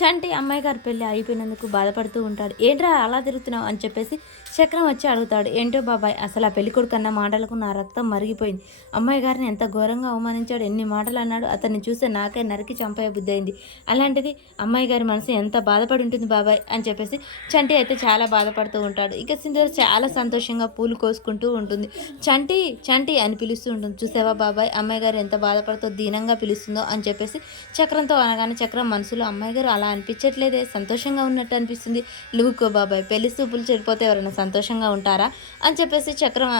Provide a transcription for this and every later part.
చంటి అమ్మాయి గారి పెళ్ళి అయిపోయినందుకు బాధపడుతూ ఉంటాడు. ఏంట్రా అలా తిరుగుతున్నావు అని చెప్పేసి చక్రం వచ్చి అడుగుతాడు. ఏంటో బాబాయ్, అసలు ఆ పెళ్ళికొడుకు అన్న మాటలకు నా రక్తం మరిగిపోయింది. అమ్మాయి గారిని ఎంత ఘోరంగా అవమానించాడు, ఎన్ని మాటలు అన్నాడు. అతన్ని చూస్తే నాకే నరికి చంపే బుద్ధి అయింది. అలాంటిది అమ్మాయి గారి మనసు ఎంత బాధపడి ఉంటుంది బాబాయ్ అని చెప్పేసి చంటి అయితే చాలా బాధపడుతూ ఉంటాడు. ఇక సింధూర చాలా సంతోషంగా పూలు కోసుకుంటూ ఉంటుంది. చంటి చంటి అని పిలుస్తూ ఉంటుంది. చూసావా బాబాయ్, అమ్మాయి గారు ఎంత బాధపడుతూ దీనంగా పిలుస్తుందో అని చెప్పేసి చక్రంతో అనగానే చక్రం మనసులో అమ్మాయి గారు అలా అనిపించట్లేదే, సంతోషంగా ఉన్నట్టు అనిపిస్తుంది. లూకో బాబాయ్, పెళ్లి చూపులు చెడిపోతే ఎవరైనా సంతోషంగా ఉంటారా అని చెప్పేసి చక్రం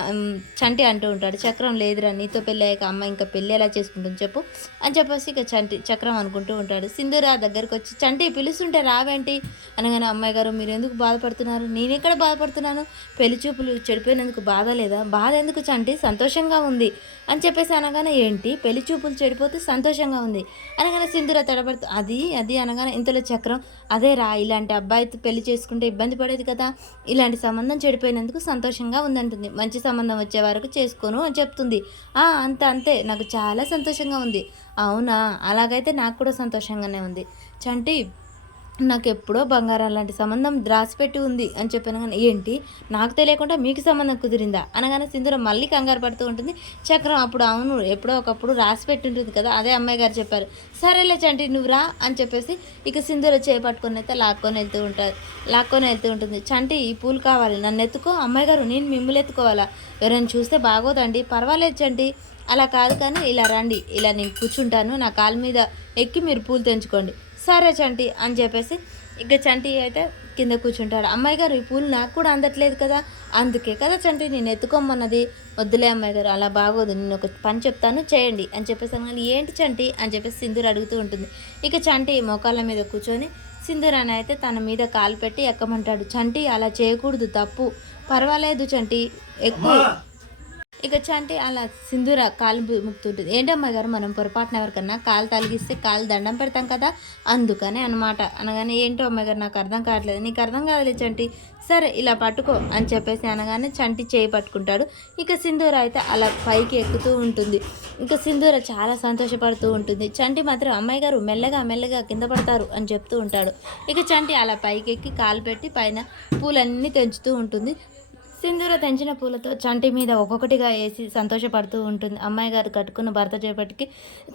చంటి అంటూ ఉంటాడు. చక్రం లేదురా, నీతో పెళ్ళి అయ్యాక అమ్మ ఇంకా పెళ్ళి ఎలా చేసుకుంటుంది చెప్పు అని చెప్పేసి ఇక చక్రం అనుకుంటూ ఉంటాడు. సింధూర దగ్గరికి వచ్చి చంటి పిలుస్తుంటే రావేంటి అనగానే అమ్మాయి గారు మీరు ఎందుకు బాధపడుతున్నారు, నేనెక్కడ బాధపడుతున్నాను, పెళ్లి చూపులు చెడిపోయినందుకు బాధ లేదా, బాధ ఎందుకు చంటి, సంతోషంగా ఉంది అని చెప్పేసి అనగానే ఏంటి పెళ్లి చూపులు చెడిపోతే సంతోషంగా ఉంది అనగానే సింధూర తడబడుతూ అది అది అనగానే ఇంతలో చక్రం అదే రా, ఇలాంటి అబ్బాయితో పెళ్లి చేసుకుంటే ఇబ్బంది పడేది కదా, ఇలాంటి సంబంధం చెడిపోయినందుకు సంతోషంగా ఉందంటుంది, మంచి సంబంధం వచ్చే వరకు చేసుకోను అని చెప్తుంది. అంతే నాకు చాలా సంతోషంగా ఉంది. అవునా, అలాగైతే నాకు కూడా సంతోషంగానే ఉంది. చంటి నాకు ఎప్పుడో బంగారం లాంటి సంబంధం రాసిపెట్టి ఉంది అని చెప్పాను. కానీ ఏంటి, నాకు తెలియకుండా మీకు సంబంధం కుదిరిందా అనగానే సింధూరం మళ్ళీ కంగారు పడుతూ ఉంటుంది. చక్రం అప్పుడు అవును, ఎప్పుడో ఒకప్పుడు రాసిపెట్టి ఉంటుంది కదా, అదే అమ్మాయి గారు చెప్పారు. సరేలే చంటి నువ్వు రా అని చెప్పేసి ఇక సింధూర చేపట్టుకొని అయితే లాక్కొని వెళ్తూ ఉంటుంది. చంటి ఈ పూలు కావాలి, నన్ను ఎత్తుకో, అమ్మాయి గారు నేను మిమ్మల్ని ఎత్తుకోవాలా, ఎవరైనా చూస్తే బాగోదండి, పర్వాలేదు చంటి అలా కాదు కానీ ఇలా రండి, ఇలా నేను కూర్చుంటాను, నా కాలు మీద ఎక్కి మీరు పూలు తెంచుకోండి. సరే చంటి అని చెప్పేసి ఇక చంటి అయితే కింద కూర్చుంటాడు. అమ్మాయి గారు ఈ పూలు నాకు కూడా అందట్లేదు కదా, అందుకే కదా చంటి నేను ఎత్తుకోమన్నది. వద్దులే అమ్మాయి గారు అలా బాగోదు, నేను ఒక పని చెప్తాను చేయండి అని చెప్పేసి అనగానే ఏంటి చంటి అని చెప్పేసి సింధూర్ అడుగుతూ ఉంటుంది. ఇక చంటి మోకాళ్ళ మీద కూర్చొని సింధూరాన్ని అయితే తన మీద కాలు పెట్టి ఎక్కమంటాడు. చంటి అలా చేయకూడదు, తప్పు, పర్వాలేదు చంటి ఎక్కువ. ఇక చంటి అలా సింధూర కాలు ముక్తుంటుంది. ఏంటమ్మా గారు మనం పొరపాటున ఎవరికన్నా కాలు తలిగిస్తే కాలు దండం పెడతాం కదా, అందుకనే అనమాట అనగానే ఏంటో అమ్మాయి గారు నాకు అర్థం కావట్లేదు. నీకు అర్థం కాదులే చంటి, సరే ఇలా పట్టుకో అని చెప్పేసి అనగానే చంటి చేయి పట్టుకుంటాడు. ఇక సింధూర అయితే అలా పైకి ఎక్కుతూ ఉంటుంది. ఇక సింధూర చాలా సంతోషపడుతూ ఉంటుంది. చంటి మాత్రం అమ్మాయి గారు మెల్లగా మెల్లగా కింద పడతారు అని చెప్తూ ఉంటాడు. ఇక చంటి అలా పైకి ఎక్కి కాలు పెట్టి పైన పూలన్నీ తెంచుతూ ఉంటుంది. సింధూర తెంచిన పూలతో చంటి మీద ఒక్కొక్కటిగా వేసి సంతోషపడుతూ ఉంటుంది. అమ్మాయి గారు కట్టుకున్న భర్త చేపటికి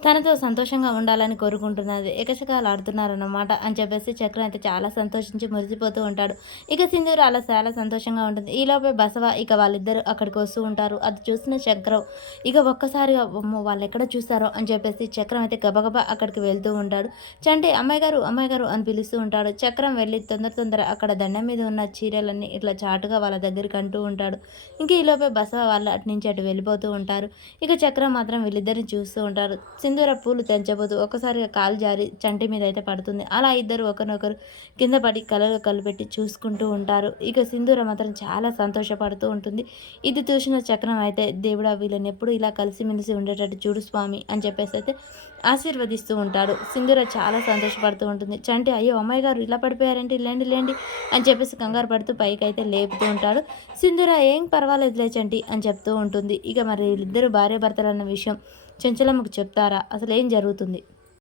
తనతో సంతోషంగా ఉండాలని కోరుకుంటున్నది. ఎకసకాలు ఆడుతున్నారన్నమాట అని చెప్పేసి చక్రం అయితే చాలా సంతోషించి మురిసిపోతూ ఉంటాడు. ఇక సింధూర అలా చాలా సంతోషంగా ఉంటుంది. ఈలోపే బసవ ఇక వాళ్ళిద్దరూ అక్కడికి వస్తూ ఉంటారు. అది చూసిన చక్రం ఇక ఒక్కసారిగా వాళ్ళు ఎక్కడ చూస్తారో అని చెప్పేసి చక్రం అయితే గబగబా అక్కడికి వెళ్తూ ఉంటాడు. చంటి అమ్మాయి గారు అని పిలుస్తూ ఉంటాడు. చక్రం వెళ్ళి తొందర అక్కడ దండం మీద ఉన్న చీరలన్నీ ఇట్లా చాటుగా వాళ్ళ దగ్గరికి అంటూ ఉంటాడు. ఇంక ఈలోపే బసవ వాళ్ళు అటు నుంచి అటు వెళ్ళిపోతూ ఉంటారు. ఇక చక్రం మాత్రం వీళ్ళిద్దరిని చూస్తూ ఉంటారు. సింధూర పూలు తెంచబోతూ ఒకసారిగా కాలు జారి చంటి మీద అయితే పడుతుంది. అలా ఇద్దరు ఒకరినొకరు కింద పడి కళ్ళు పెట్టి చూసుకుంటూ ఉంటారు. ఇక సింధూర మాత్రం చాలా సంతోషపడుతూ ఉంటుంది. ఇది చూసిన చక్రం అయితే దేవుడా వీళ్ళని ఎప్పుడు ఇలా కలిసిమెలిసి ఉండేటట్టు చూడు స్వామి అని చెప్పేసి అయితే ఆశీర్వదిస్తూ ఉంటాడు. సింధూర చాలా సంతోషపడుతూ ఉంటుంది. చంటి అయ్యో అమ్మాయి గారు ఇలా పడిపోయారంటే లేండి అని చెప్పేసి కంగారు పడుతూ పైకి అయితే లేపుతూ ఉంటాడు. సింధూర ఏం పర్వాలేదులే చంటి అని చెప్తూ ఉంటుంది. ఇక మరి వీళ్ళిద్దరూ భార్యాభర్తలు అన్న విషయం చెంచలమ్మకు చెప్తారా, అసలు ఏం జరుగుతుంది?